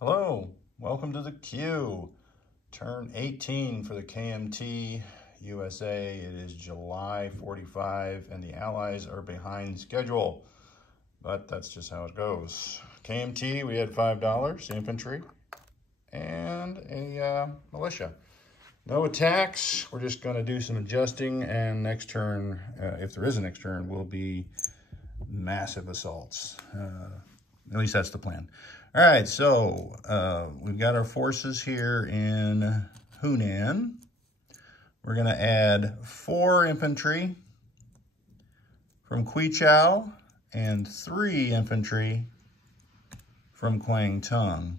Hello, welcome to the Q. Turn 18 for the KMT USA. It is July 45 and the Allies are behind schedule, but that's just how it goes. KMT, we had $5, infantry, and a militia. No attacks, we're just going to do some adjusting, and next turn, if there is a next turn, will be massive assaults. At least that's the plan. All right, so we've got our forces here in Hunan. We're going to add 4 infantry from Kwichao and 3 infantry from Kwangtung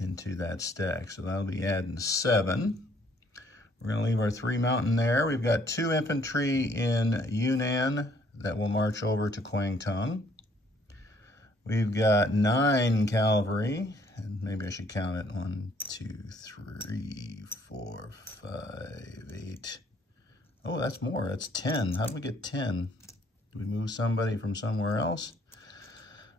into that stack. So that'll be adding 7. We're going to leave our 3 mountain there. We've got 2 infantry in Yunnan that will march over to Kwangtung. We've got 9 cavalry, and maybe I should count it. 1, 2, 3, 4, 5, 8. Oh, that's more. That's 10. How did we get 10? Did we move somebody from somewhere else?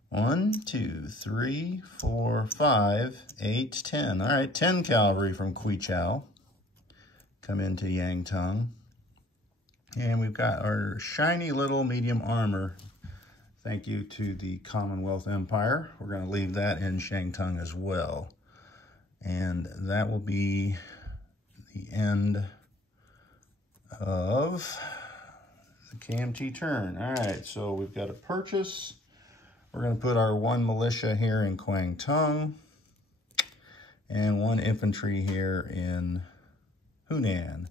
1, 2, 3, 4, 5, 8, 10. All right, 10 cavalry from Kwichao come into Yangtung. And we've got our shiny little medium armor. Thank you to the Commonwealth Empire. We're going to leave that in Shantung as well. And that will be the end of the KMT turn. All right, so we've got a purchase. We're going to put our 1 militia here in Kwangtung and 1 infantry here in Hunan.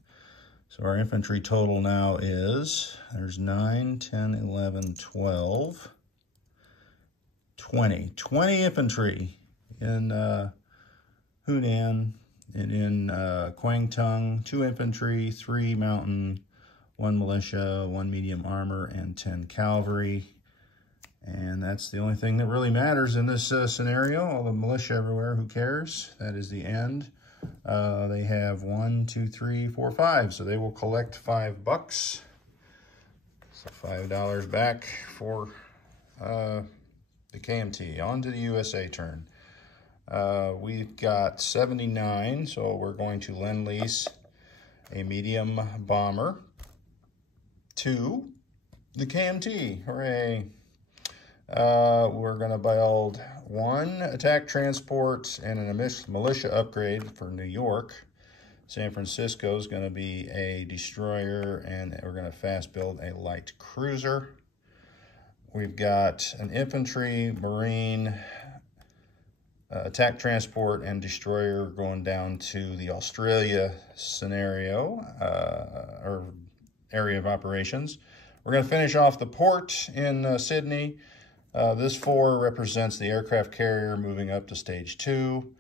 So our infantry total now is, there's 9, 10, 11, 12, 20. 20 infantry in Hunan, and in Kwangtung, 2 infantry, 3 mountain, 1 militia, 1 medium armor, and 10 cavalry. And that's the only thing that really matters in this scenario. All the militia everywhere, who cares? That is the end. They have 1, 2, 3, 4, 5. So they will collect $5. So $5 back for the KMT. On to the USA turn. We've got 79, so we're going to lend-lease a medium bomber to the KMT. Hooray! We're going to build 1 attack transport and a militia upgrade for New York. San Francisco is going to be a destroyer, and we're going to fast build a light cruiser. We've got an infantry, marine, attack transport, and destroyer going down to the Australia scenario, or area of operations. We're going to finish off the port in Sydney. This 4 represents the aircraft carrier moving up to stage 2.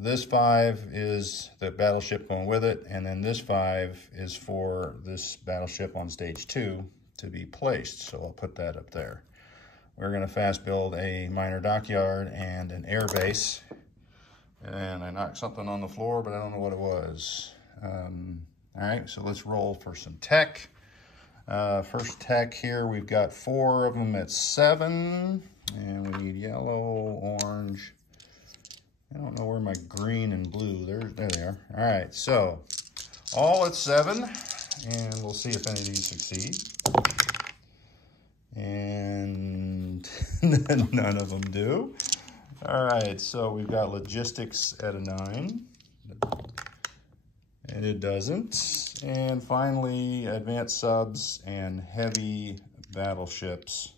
This 5 is the battleship going with it, and then this 5 is for this battleship on stage 2 to be placed. So I'll put that up there. We're going to fast build a minor dockyard and an air base. And I knocked something on the floor, but I don't know what it was. All right, so let's roll for some tech. First tech here, we've got 4 of them at 7, and we need yellow, orange. I don't know where my green and blue, there they are. All right, so all at 7, and we'll see if any of these succeed. And none of them do. All right, so we've got logistics at a 9, and it doesn't. And finally, advanced subs and heavy battleships.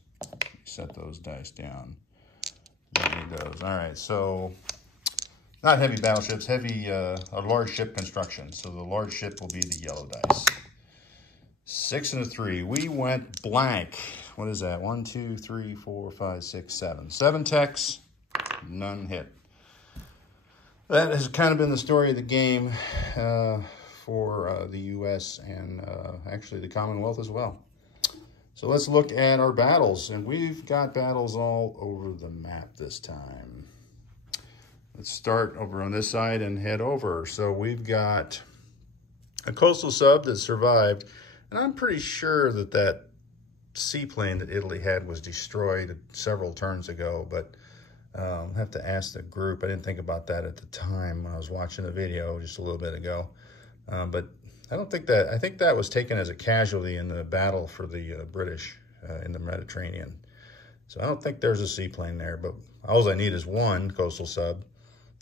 Set those dice down. Don't need those. All right, so not heavy battleships, heavy, a large ship construction. So the large ship will be the yellow dice. 6 and a 3. We went blank. What is that? 1, 2, 3, 4, 5, 6, 7. 7 techs, none hit. That has kind of been the story of the game for the U.S. and actually the Commonwealth as well. So let's look at our battles, and we've got battles all over the map this time. Let's start over on this side and head over. So we've got a coastal sub that survived, and I'm pretty sure that that seaplane that Italy had was destroyed several turns ago, but Have to ask the group. I didn't think about that at the time when I was watching the video just a little bit ago. But I don't think that, I think that was taken as a casualty in the battle for the British in the Mediterranean. So I don't think there's a seaplane there, but all I need is one coastal sub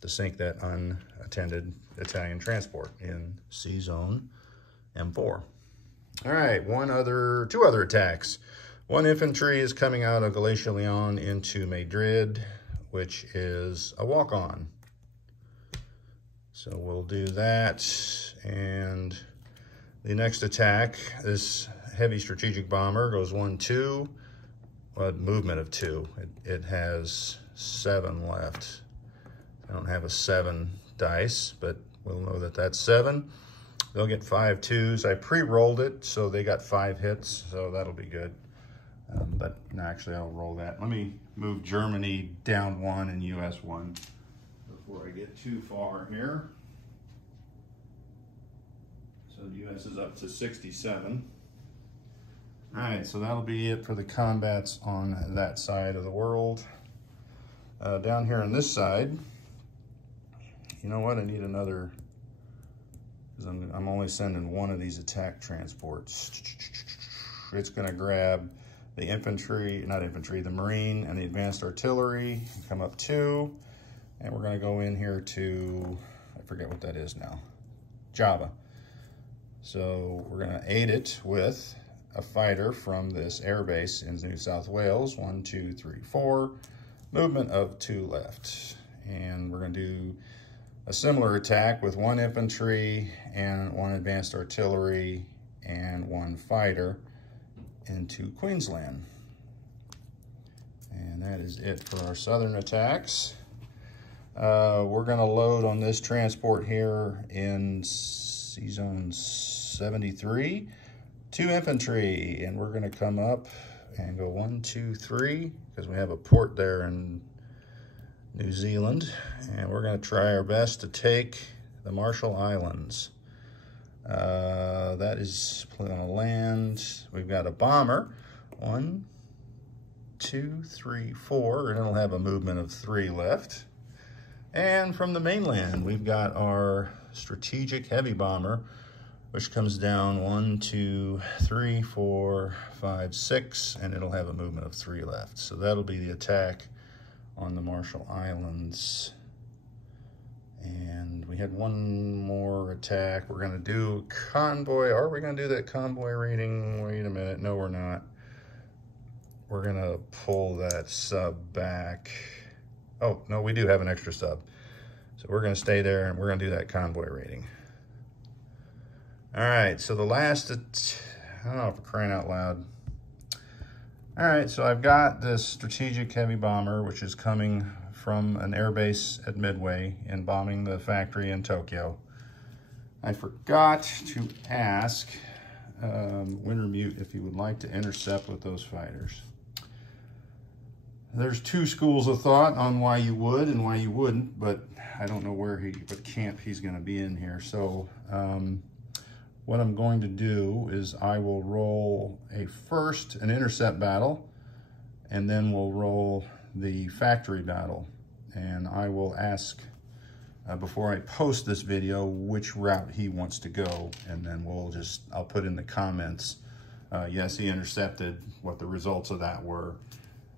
to sink that unattended Italian transport in Sea Zone M4. All right, two other attacks. One infantry is coming out of Galicia Leon into Madrid, which is a walk-on. So we'll do that. And the next attack, this heavy strategic bomber goes 1-2, movement of 2. It has 7 left. I don't have a 7 dice, but we'll know that that's 7. They'll get 5 2s. I pre-rolled it, so they got 5 hits, so that'll be good. But no, actually, I'll roll that. Let me move Germany down 1 and US 1 before I get too far here. So the US is up to 67. All right, so that'll be it for the combats on that side of the world. Down here on this side, you know what? I need another, because I'm only sending one of these attack transports. It's going to grab the infantry, not infantry, the marine and the advanced artillery, come up 2, and we're going to go in here to, I forget what that is now, Java. So we're going to aid it with a fighter from this air base in New South Wales. 1, 2, 3, 4, movement of 2 left. And we're going to do a similar attack with 1 infantry and 1 advanced artillery and 1 fighter into Queensland. And that is it for our southern attacks. We're going to load on this transport here in Sea Zone 73, 2 infantry, and we're going to come up and go 1, 2, 3, because we have a port there in New Zealand, and we're going to try our best to take the Marshall Islands. That is going to land. We've got a bomber. 1, 2, 3, 4, and it'll have a movement of 3 left. And from the mainland, we've got our strategic heavy bomber, which comes down 1, 2, 3, 4, 5, 6, and it'll have a movement of 3 left. So that'll be the attack on the Marshall Islands. And we had one more attack. We're gonna do convoy. Are we gonna do that convoy rating? Wait a minute, no we're not. We're gonna pull that sub back. Oh, no, we do have an extra sub. So we're gonna stay there and we're gonna do that convoy rating. All right, so the last, I don't know, for crying out loud. All right, so I've got this strategic heavy bomber, which is coming from an airbase at Midway and bombing the factory in Tokyo. I forgot to ask Wintermute if he would like to intercept with those fighters. There's 2 schools of thought on why you would and why you wouldn't, but I don't know what camp he's gonna be in here. So what I'm going to do is I will roll an intercept battle, and then we'll roll the factory battle. And I will ask, before I post this video, which route he wants to go. And then I'll put in the comments, yes, he intercepted, what the results of that were.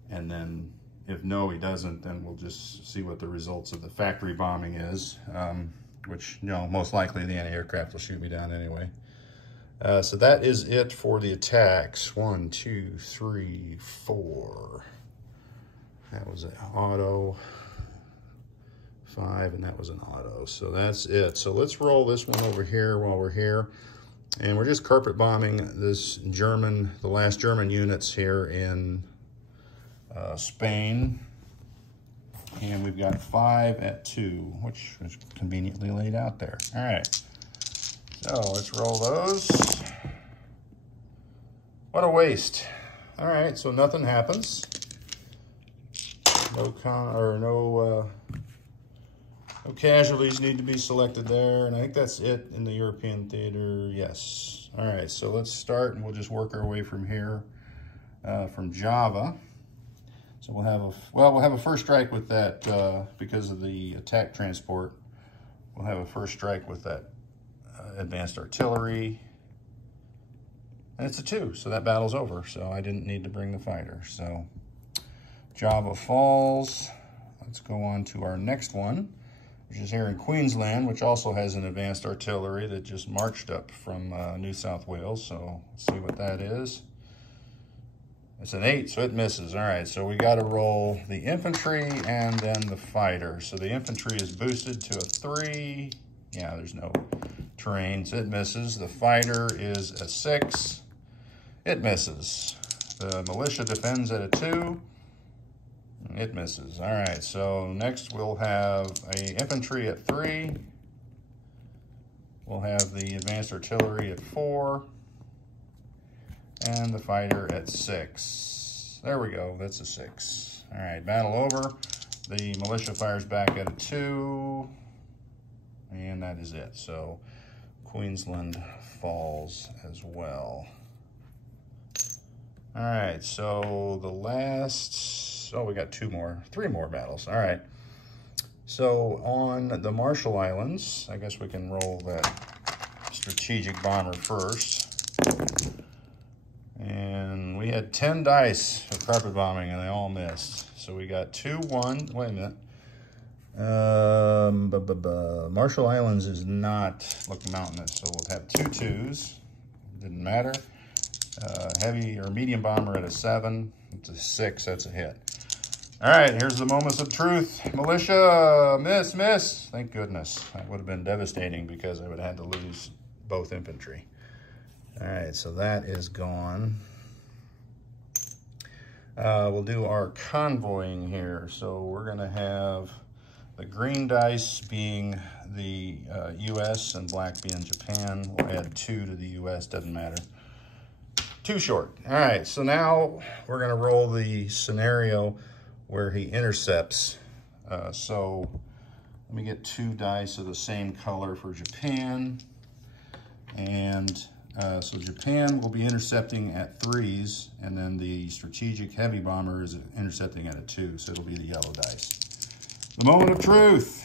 And then if no, he doesn't, then we'll just see what the results of the factory bombing is, which, you know, most likely the anti-aircraft will shoot me down anyway. So that is it for the attacks. 1, 2, 3, 4. That was an auto. 5, and that was an auto. So that's it. So let's roll this one over here while we're here. And we're just carpet bombing this the last German units here in Spain. And we've got 5 at 2, which is conveniently laid out there. All right. So let's roll those. What a waste. All right, so nothing happens. No casualties need to be selected there. And I think that's it in the European theater. Yes. All right, so let's start and we'll just work our way from here, from Java. So So we'll have a first strike with that because of the attack transport. We'll have a first strike with that advanced artillery. And it's a 2, so that battle's over. So I didn't need to bring the fighter. So Java Falls. Let's go on to our next one, which is here in Queensland, which also has an advanced artillery that just marched up from New South Wales. So let's see what that is. It's an 8, so it misses. All right, so we got to roll the infantry and then the fighter. So the infantry is boosted to a 3. Yeah, there's no terrain, so it misses. The fighter is a 6. It misses. The militia defends at a 2. It misses. All right, so next we'll have a infantry at 3. We'll have the advanced artillery at 4. And the fighter at 6. There we go, that's a 6. All right, battle over. The militia fires back at a 2. And that is it. So Queensland falls as well. All right, so the last, we got 3 more battles. All right. So on the Marshall Islands, I guess we can roll that strategic bomber first. And we had 10 dice for carpet bombing, and they all missed. So we got 2, 1. Wait a minute. Marshall Islands is not looking mountainous, so we'll have 2 2s. Didn't matter. Heavy or medium bomber at a 7. It's a 6. That's a hit. All right, here's the moments of truth. Militia, miss. Thank goodness. That would have been devastating because I would have had to lose both infantry. All right, so that is gone. We'll do our convoying here. So we're gonna have the green dice being the US and black being Japan. We'll add 2 to the US, doesn't matter. Too short. All right, so now we're gonna roll the scenario where he intercepts. So let me get 2 dice of the same color for Japan. And so Japan will be intercepting at 3s, and then the strategic heavy bomber is intercepting at a 2, so it'll be the yellow dice. The moment of truth.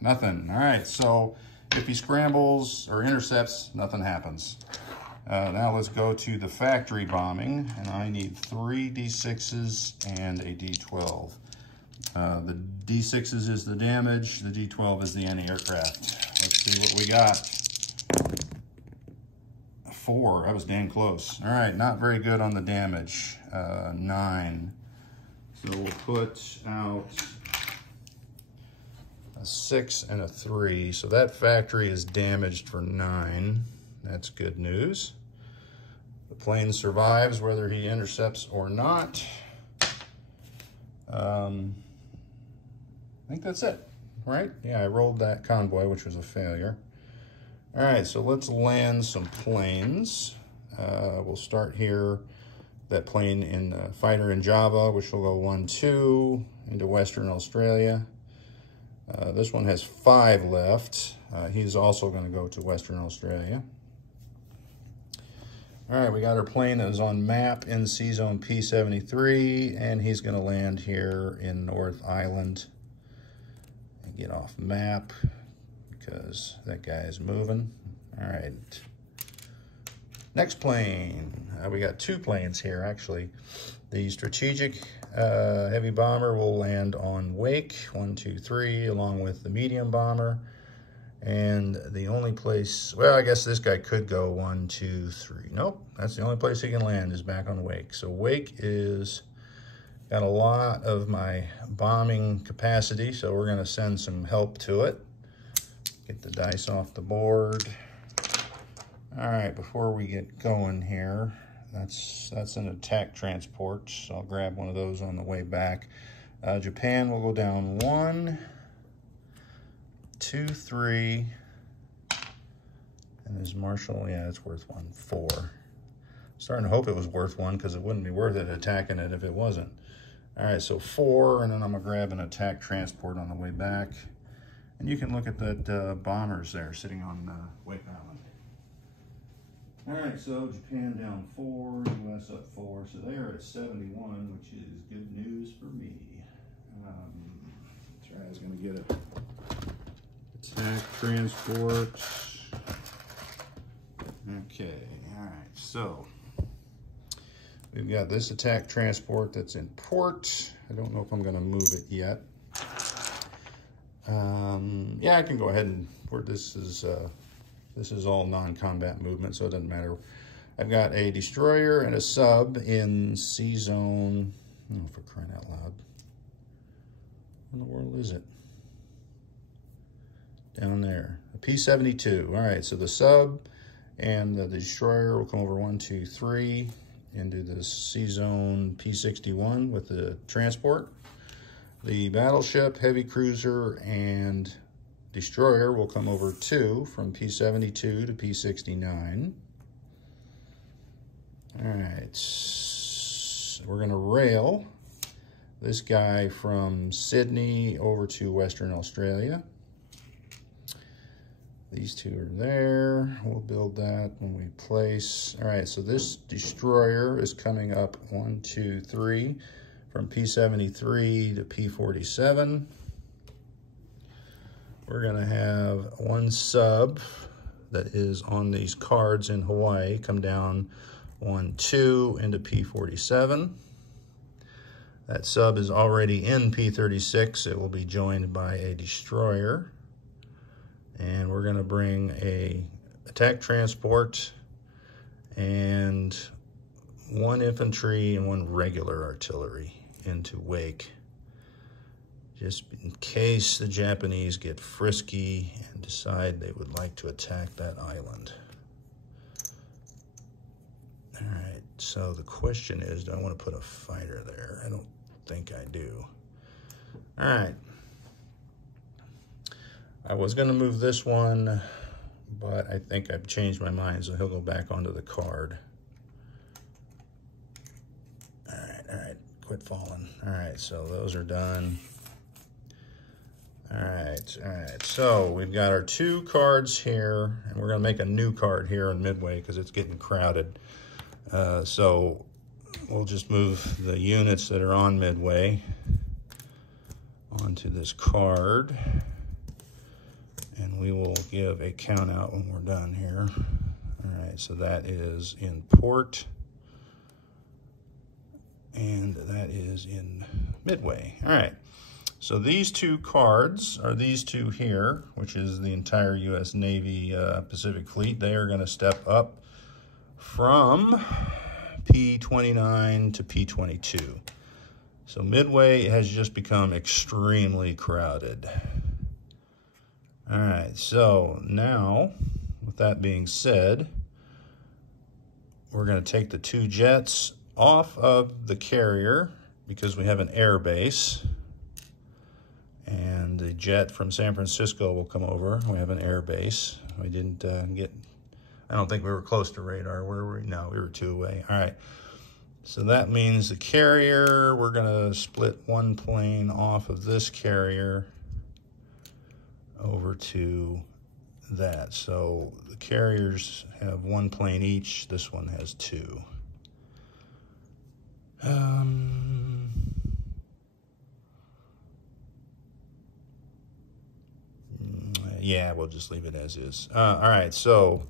Nothing. All right, so if he scrambles or intercepts, nothing happens. Now let's go to the factory bombing, and I need 3 D6s and a D12. The D6s is the damage, the D12 is the anti-aircraft. Let's see what we got. 4, that was dang close. All right, not very good on the damage. 9. So we'll put out a 6 and a 3. So that factory is damaged for 9. That's good news. The plane survives whether he intercepts or not. I think that's it, right? Yeah, I rolled that convoy, which was a failure. All right, so let's land some planes. We'll start here. That plane in fighter in Java, which will go 1, 2 into Western Australia. This one has 5 left. He's also going to go to Western Australia. All right, we got our plane that is on map in C Zone P73, and he's going to land here in North Island and get off map because that guy is moving. All right. Next plane. We got 2 planes here, actually. The strategic heavy bomber will land on Wake, 1, 2, 3, along with the medium bomber. And the only place, well, I guess this guy could go 1, 2, 3. Nope, that's the only place he can land is back on Wake. So Wake is got a lot of my bombing capacity, so we're gonna send some help to it. Get the dice off the board. All right, before we get going here, that's an attack transport, so I'll grab one of those on the way back. Japan will go down 1, 2, 3, and there's Marshall, yeah, it's worth 1, 4. Starting to hope it was worth 1 because it wouldn't be worth it attacking it if it wasn't. All right, so 4, and then I'm gonna grab an attack transport on the way back. And you can look at that bombers there sitting on Wake Island. All right, so Japan down 4, US up 4, so they are at 71, which is good news for me. Try is going to get it. Attack transport. Okay, all right, so we've got this attack transport that's in port. I don't know if I'm going to move it yet. Yeah, I can go ahead and port. This is all non-combat movement, so it doesn't matter. I've got a destroyer and a sub in C zone. Oh, for crying out loud. What in the world is it? Down there. A P-72. All right, so the sub and the destroyer will come over 1, 2, 3 into the C zone P-61 with the transport. The battleship, heavy cruiser, and destroyer will come over 2 from P-72 to P-69. All right, so we're gonna rail this guy from Sydney over to Western Australia. These two are there. We'll build that when we place. All right, so this destroyer is coming up 1, 2, 3 from P-73 to P-47. We're gonna have one sub that is on these cards in Hawaii come down 1, 2 into P-47. That sub is already in P-36. It will be joined by a destroyer. And we're gonna bring a attack transport and 1 infantry and 1 regular artillery into Wake, just in case the Japanese get frisky and decide they would like to attack that island. All right, so the question is, do I want to put a fighter there? I don't think I do. All right. I was going to move this one, but I think I've changed my mind, so he'll go back onto the card. All right, quit falling. All right, so those are done. All right, so we've got our 2 cards here, and we're gonna make a new card here in Midway because it's getting crowded. So we'll just move the units that are on Midway onto this card, and we will give a count out when we're done here. All right, so that is in port, and that is in Midway. All right, so these 2 cards are these 2 here, which is the entire U.S. Navy Pacific Fleet. They are going to step up from P-29 to P-22. So Midway has just become extremely crowded. All right, so now, with that being said, we're going to take the 2 jets off of the carrier because we have an air base. And the jet from San Francisco will come over. We have an air base. We didn't I don't think we were close to radar. Where were we? No, we were 2 away. All right. So that means the carrier, we're going to split 1 plane off of this carrier over to that. So the carriers have 1 plane each. This one has 2. Yeah, we'll just leave it as is. All right, so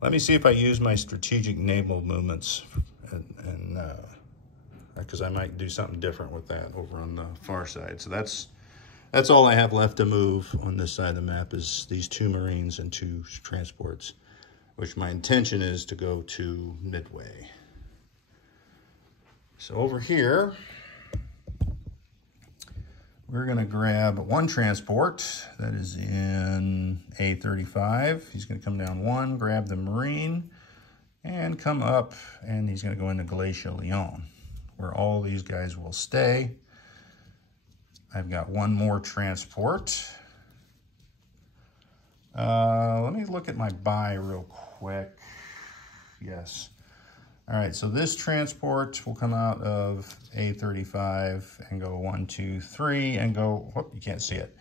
let me see if I use my strategic naval movements, and because I might do something different with that over on the far side. So that's all I have left to move on this side of the map is these 2 Marines and 2 transports, which my intention is to go to Midway. So over here, we're going to grab 1 transport that is in A35. He's going to come down 1, grab the Marine, and come up, and he's going to go into Glacier Leon, where all these guys will stay. I've got 1 more transport. Let me look at my buy real quick. Yes. All right, so this transport will come out of A35 and go 1, 2, 3 and go, whoop, you can't see it.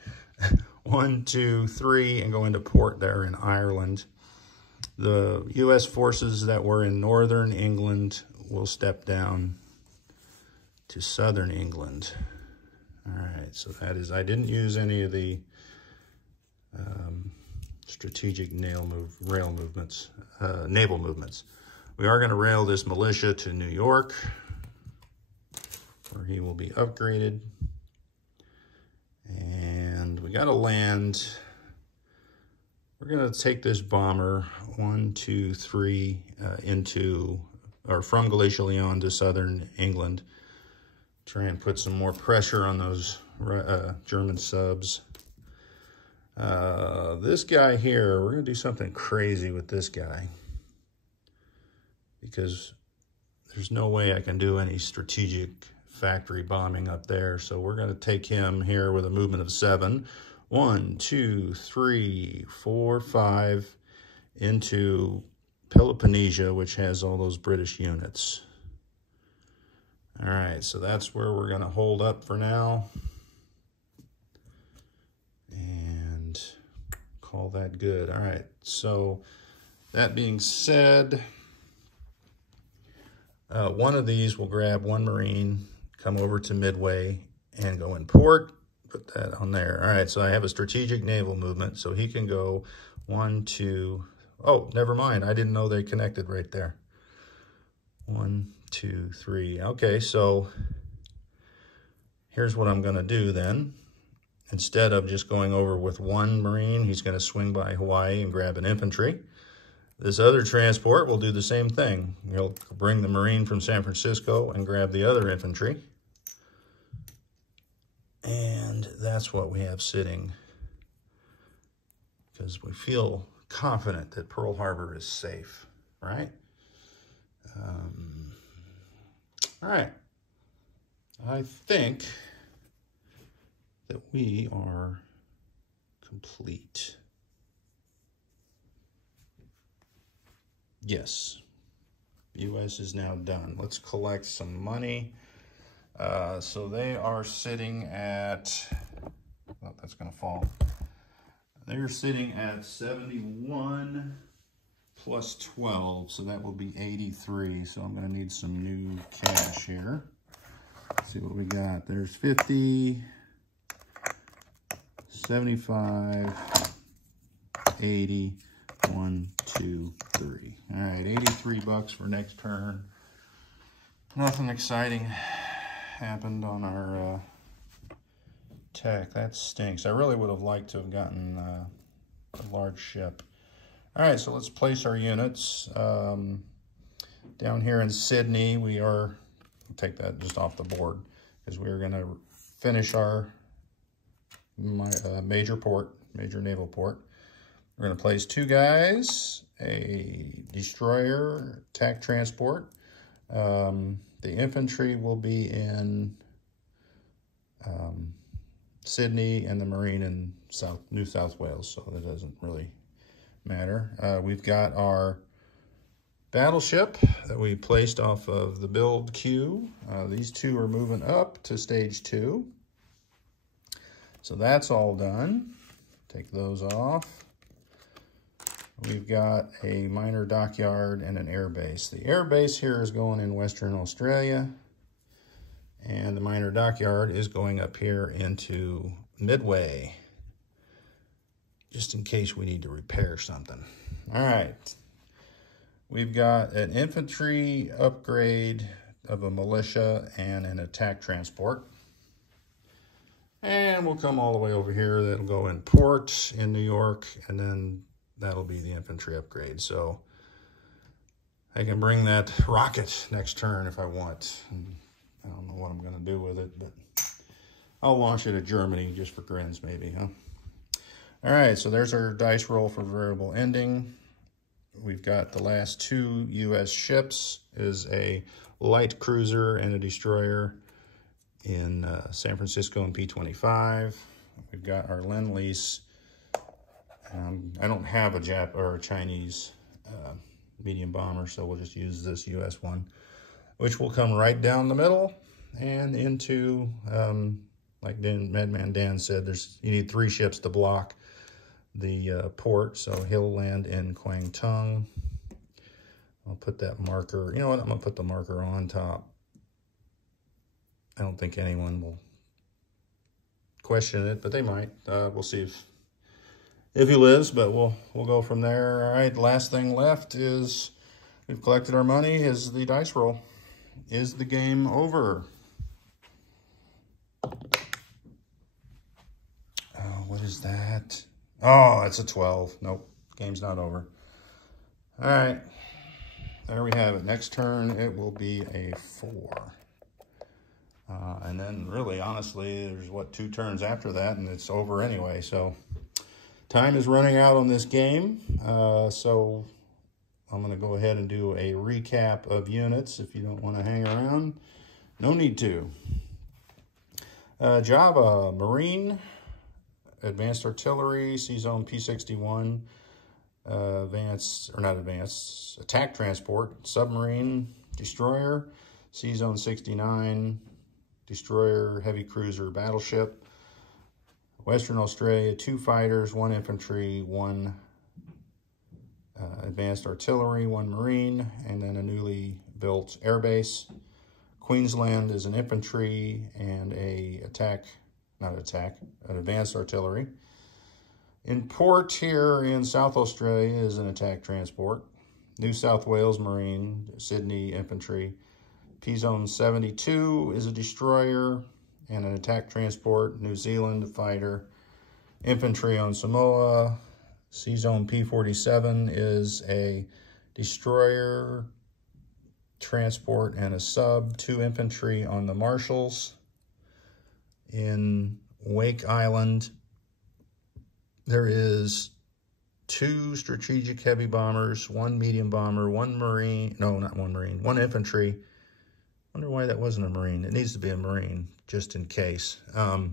1, 2, 3 and go into port there in Ireland. The U.S. forces that were in northern England will step down to southern England. All right, so that is, I didn't use any of the strategic naval movements. We are going to rail this militia to New York, where he will be upgraded. And we got to land. We're going to take this bomber 1, 2, 3 from Galicia Leon to southern England. Try and put some more pressure on those German subs. This guy here, we're going to do something crazy with this guy, because there's no way I can do any strategic factory bombing up there. So we're going to take him here with a movement of 7. 1, 2, 3, 4, 5 into Peloponnesia, which has all those British units. All right, so that's where we're going to hold up for now and call that good. All right, so that being said, one of these will grab one Marine, come over to Midway, and go in port. Put that on there. All right, so I have a strategic naval movement, so he can go 1, 2. Oh, never mind. I didn't know they connected right there. 1, 2, 3. Okay, so here's what I'm going to do then. Instead of just going over with one Marine, he's going to swing by Hawaii and grab an infantry. This other transport will do the same thing. He'll bring the Marine from San Francisco and grab the other infantry. And that's what we have sitting, because we feel confident that Pearl Harbor is safe, right? All right. I think that we are complete. Yes. U.S. is now done. Let's collect some money. So they are sitting at, oh, that's going to fall. They're sitting at 71 plus 12, so that will be 83. So I'm going to need some new cash here. Let's see what we got. There's 50, 75, 80, 1, 2, 3. All right, 83 bucks for next turn. Nothing exciting happened on our tech. That stinks. I really would have liked to have gotten a large ship. All right, so let's place our units. Down here in Sydney, we'll take that just off the board, because we're going to finish our major naval port. We're going to place 2 guys, a destroyer, attack transport. The infantry will be in Sydney, and the Marine in New South Wales, so that doesn't really matter. We've got our battleship that we placed off of the build queue. These 2 are moving up to stage 2. So that's all done. Take those off. We've got a minor dockyard and an air base. The air base here is going in Western Australia, and the minor dockyard is going up here into Midway, just in case we need to repair something. All right. We've got an infantry upgrade of a militia and an attack transport. And we'll come all the way over here. That'll go in port in New York, and then that'll be the infantry upgrade. So I can bring that rocket next turn if I want. I don't know what I'm going to do with it, but I'll launch it at Germany just for grins maybe, huh? All right, so there's our dice roll for variable ending. We've got the last 2 U.S. ships, is a light cruiser and a destroyer in San Francisco and P-25. We've got our Lend-Lease. I don't have a Chinese medium bomber, so we'll just use this U.S. one, which will come right down the middle and into, like Madman Dan said, you need 3 ships to block the port, so he'll land in Quang Tung. I'll put that marker. You know what? I'm going to put the marker on top. I don't think anyone will question it, but they might. We'll see if he lives, but we'll go from there. All right, the last thing left is we've collected our money. Is the dice roll. Is the game over? What is that? Oh, it's a 12. Nope, game's not over. All right, there we have it. Next turn, it will be a 4. And then really, honestly, there's, what, 2 turns after that, and it's over anyway. So time is running out on this game. So I'm going to go ahead and do a recap of units. If you don't want to hang around, no need to. Java, Marine, Advanced Artillery, C-Zone P-61, Attack Transport, Submarine, Destroyer, C-Zone 69, Destroyer, Heavy Cruiser, Battleship, Western Australia, 2 fighters, 1 infantry, 1 advanced artillery, 1 marine, and then a newly built airbase. Queensland is an infantry and an advanced artillery. In port here in South Australia is an attack transport. New South Wales Marine, Sydney infantry. P-Zone 72 is a destroyer and an attack transport. New Zealand fighter. Infantry on Samoa. C-Zone P-47 is a destroyer, transport, and a sub. 2 infantry on the Marshalls. In Wake Island, there is 2 strategic heavy bombers, 1 medium bomber, 1 marine, no, not 1 marine, 1 infantry. Wonder why that wasn't a marine. It needs to be a marine, just in case. So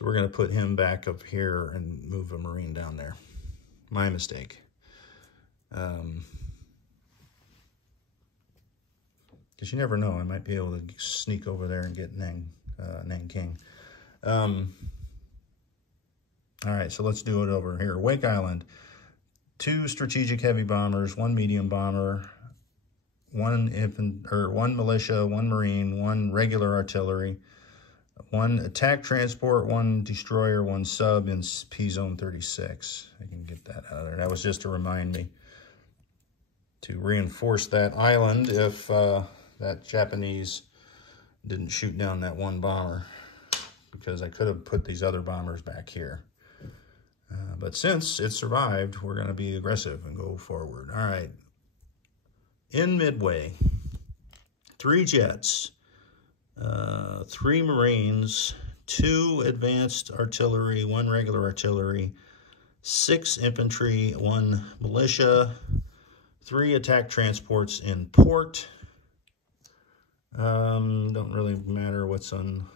we're going to put him back up here and move a marine down there. My mistake. Because you never know. I might be able to sneak over there and get Nanking. All right, so let's do it over here. Wake Island. 2 strategic heavy bombers, 1 medium bomber, 1 militia, 1 marine, 1 regular artillery, 1 attack transport, 1 destroyer, 1 sub in P-Zone 36. I can get that out of there. That was just to remind me to reinforce that island if that Japanese didn't shoot down that 1 bomber, because I could have put these other bombers back here. But since it survived, we're going to be aggressive and go forward. All right. In Midway, 3 jets, 3 Marines, 2 advanced artillery, 1 regular artillery, 6 infantry, 1 militia, 3 attack transports in port. Don't really matter what's on,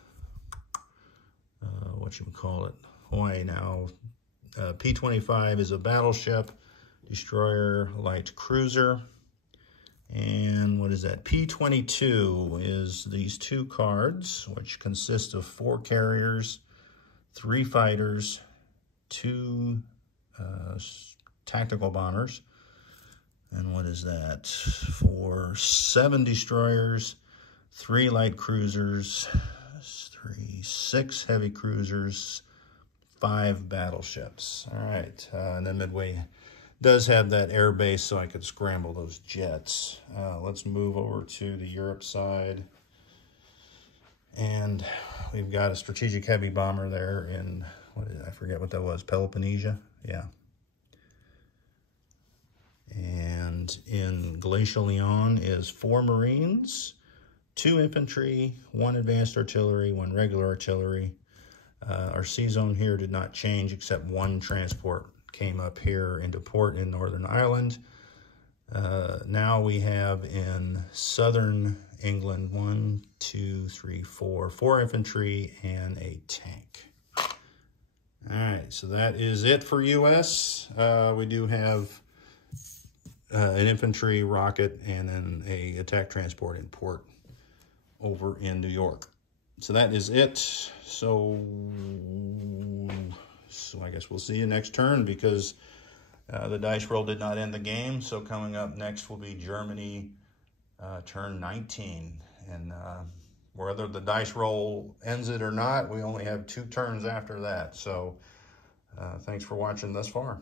Hawaii now. P-25 is a battleship, destroyer, light cruiser. And what is that? P-22 is these 2 cards, which consist of 4 carriers, 3 fighters, 2 tactical bombers. And what is that? For 7 destroyers, 3 light cruisers, 6 heavy cruisers, 5 battleships. All right, and then Midway does have that air base, so I could scramble those jets. Let's move over to the Europe side. And we've got a strategic heavy bomber there in, I forget what that was, Peloponnesia? Yeah. And in Glacial Leon is 4 Marines, 2 infantry, 1 advanced artillery, 1 regular artillery. Our C-Zone here did not change except 1 transport came up here into port in Northern Ireland. Now we have in Southern England 4 infantry and a tank. All right, so that is it for U.S. We do have an infantry rocket and then a attack transport in port over in New York. So that is it. So So I guess we'll see you next turn, because the dice roll did not end the game. So coming up next will be Germany, turn 19. And whether the dice roll ends it or not, we only have 2 turns after that. So thanks for watching thus far.